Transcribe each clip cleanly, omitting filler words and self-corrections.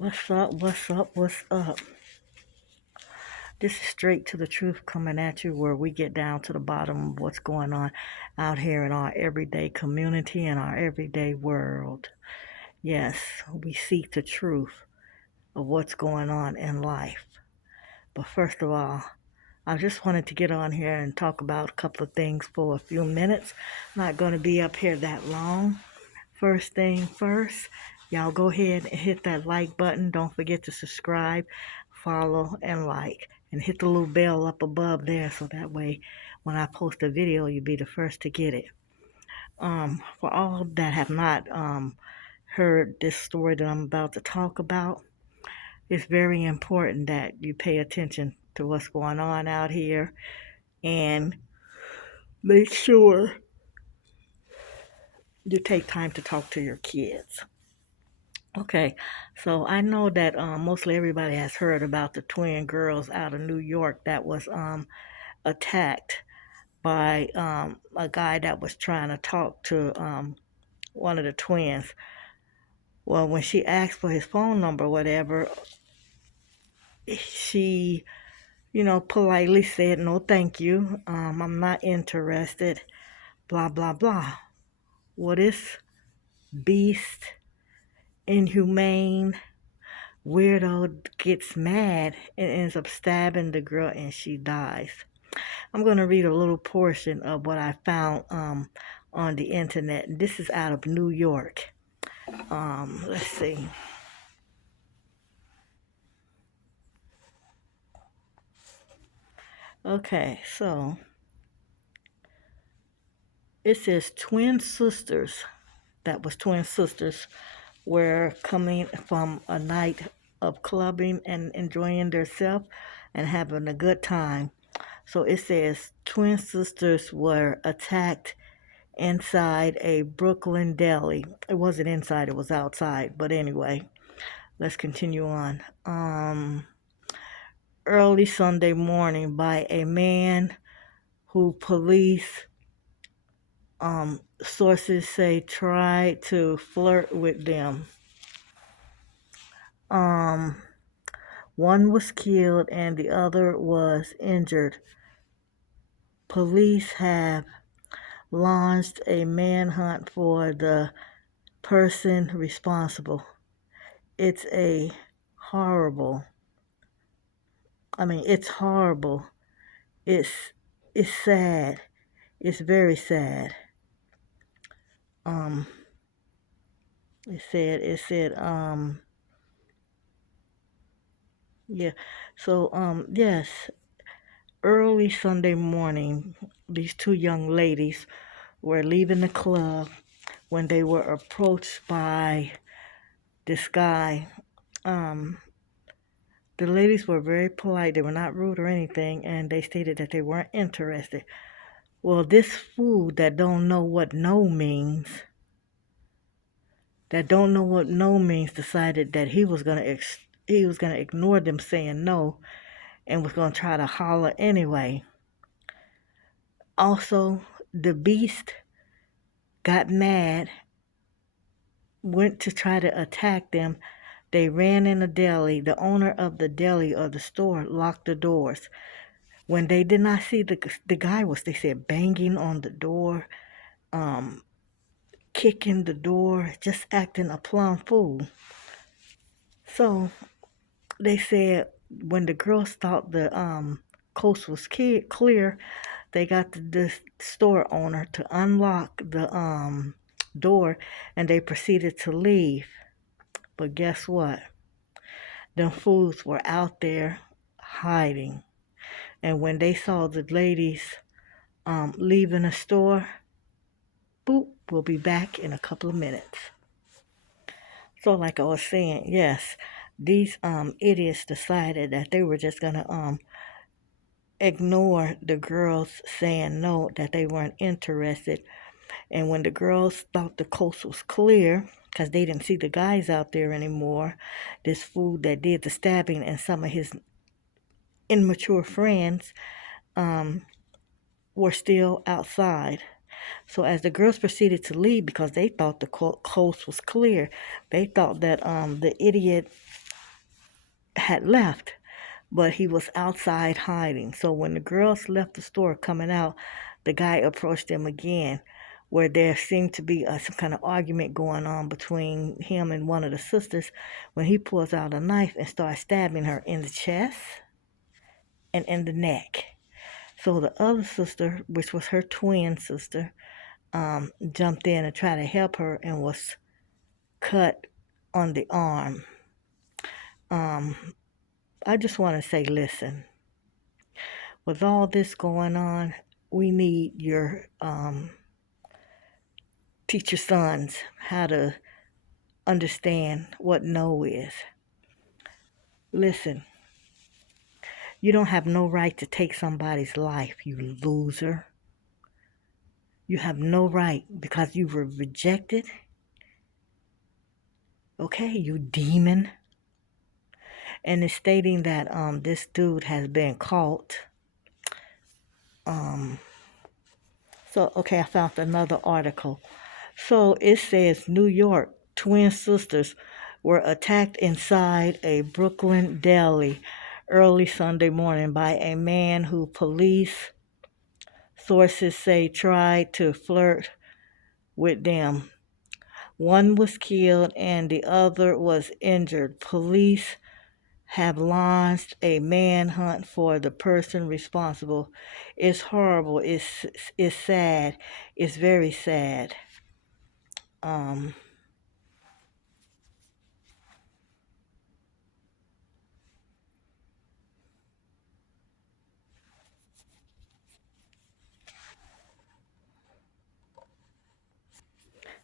What's up? What's up? What's up? This is straight to the truth coming at you, where we get down to the bottom of what's going on out here in our everyday community and our everyday world. Yes, we seek the truth of what's going on in life. But first of all, I just wanted to get on here and talk about a couple of things for a few minutes. Not going to be up here that long. First thing first, y'all go ahead and hit that like button. Don't forget to subscribe, follow, and like. And hit the little bell up above there so that way when I post a video, you'll be the first to get it. For all that have not heard this story that I'm about to talk about, it's very important that you pay attention to what's going on out here and make sure you take time to talk to your kids. Okay, so I know that mostly everybody has heard about the twin girls out of New York that was attacked by a guy that was trying to talk to one of the twins. Well, when she asked for his phone number, whatever, she, politely said, "No, thank you. I'm not interested." Blah blah blah. Well, this beast, inhumane weirdo gets mad and ends up stabbing the girl, and she dies. I'm going to read a little portion of what I found on the internet. This is out of New York. Let's see. Okay, so it says twin sisters were coming from a night of clubbing and enjoying themselves and having a good time. So it says twin sisters were attacked inside a Brooklyn deli. It wasn't inside, it was outside. But anyway, let's continue on. Early Sunday morning by a man who police sources say tried to flirt with them. Um, One was killed and the other was injured. Police have launched a manhunt for the person responsible. It's a horrible. it's horrible. It's it's sad. It's very sad. Um, it said yeah. So yes, early Sunday morning, these two young ladies were leaving the club when they were approached by this guy. Um, the ladies were very polite. They were not rude or anything, and they stated that they weren't interested. Well, this fool that don't know what no means, decided that he was gonna ignore them saying no, and was gonna try to holler anyway. Also, the beast got mad, went to try to attack them. They ran in the deli. The owner of the deli or the store locked the doors. When they did not see the guy, was, they said, banging on the door, um, kicking the door, just acting a plumb fool. So they said when the girls thought the coast was clear, they got the store owner to unlock the door, and they proceeded to leave. But guess what? Them fools were out there hiding. And when they saw the ladies leaving the store, boop, we'll be back in a couple of minutes. So, like I was saying, yes, these idiots decided that they were just gonna ignore the girls saying no, that they weren't interested. And when the girls thought the coast was clear, because they didn't see the guys out there anymore, this fool that did the stabbing and some of his immature friends um, were still outside. So as the girls proceeded to leave, because they thought the coast was clear, they thought that the idiot had left, but he was outside hiding. So when the girls left the store coming out, the guy approached them again, where there seemed to be some kind of argument going on between him and one of the sisters, when he pulls out a knife and starts stabbing her in the chest and in the neck. So the other sister, which was her twin sister, jumped in and tried to help her and was cut on the arm. I just want to say, listen, with all this going on, we need your teach your sons how to understand what no is. Listen, you don't have no right to take somebody's life, you loser. You have no right because you were rejected. Okay, you demon. And it's stating that this dude has been caught. So, okay, I found another article. So it says New York twin sisters were attacked inside a Brooklyn deli early Sunday morning by a man who police sources say tried to flirt with them. One was killed and the other was injured. Police have launched a manhunt for the person responsible. It's horrible. It's sad. It's very sad. Um,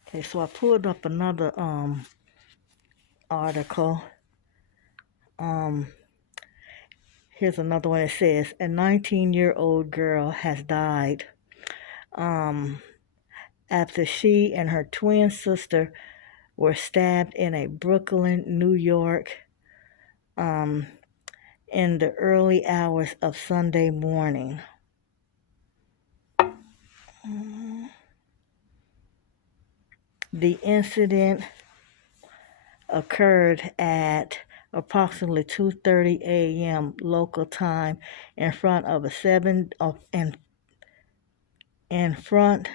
okay, so I pulled up another article. Um, Here's another one. It says a 19-year-old girl has died um, after she and her twin sister were stabbed in a Brooklyn, New York, um, in the early hours of Sunday morning. The incident occurred at approximately 2:30 a.m. local time in front of in front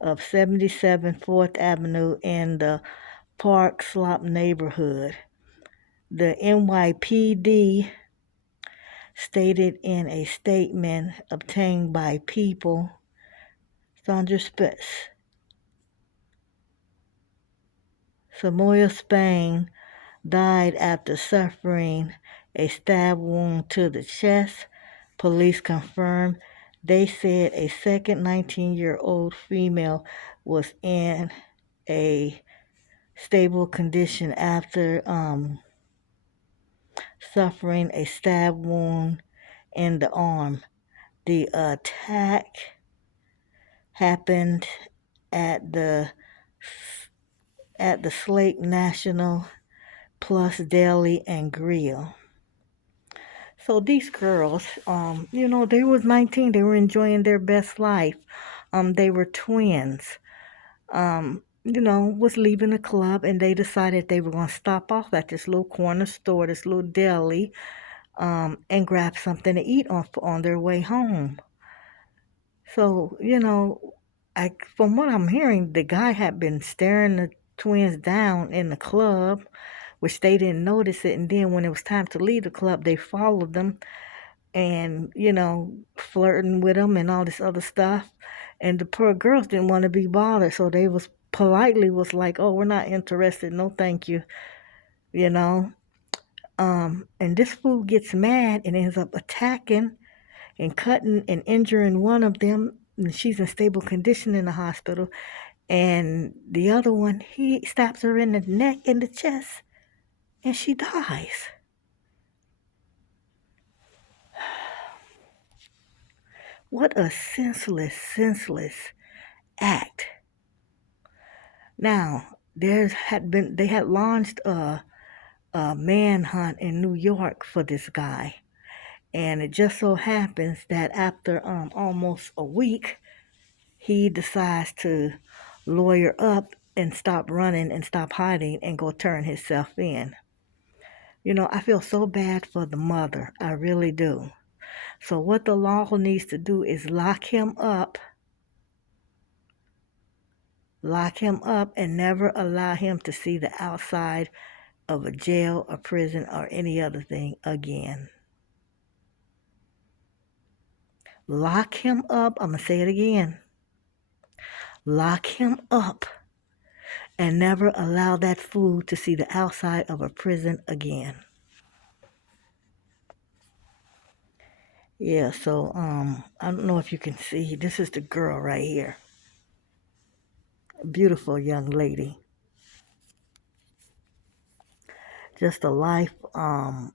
of 77 4th Avenue in the Park Slope neighborhood. The NYPD stated in a statement obtained by People Sandra Spitz. Samoya Spain died after suffering a stab wound to the chest, police confirmed. They said a second 19-year-old female was in a stable condition after suffering a stab wound in the arm. The attack happened at the Slate National Plus Deli and Grill. So these girls, they was 19. They were enjoying their best life. They were twins. Was leaving the club, and they decided they were going to stop off at this little corner store, this little deli, and grab something to eat on their way home. So, from what I'm hearing, the guy had been staring the twins down in the club, which they didn't notice it. And then when it was time to leave the club, they followed them and, flirting with them and all this other stuff. And the poor girls didn't want to be bothered. So they was like, oh, we're not interested. No, thank you. You know. And this fool gets mad and ends up attacking and cutting and injuring one of them. And she's in stable condition in the hospital. And the other one, he stabs her in the neck and the chest, and she dies. What a senseless act. Now, they had launched a manhunt in New York for this guy. And it just so happens that after almost a week, he decides to lawyer up and stop running and stop hiding and go turn himself in. You know, I feel so bad for the mother. I really do. So what the law needs to do is lock him up and never allow him to see the outside of a jail, a prison, or any other thing again. Lock him up. I'm going to say it again. Lock him up and never allow that fool to see the outside of a prison again. Yeah, so I don't know if you can see. This is the girl right here. Beautiful young lady. Just a life lost.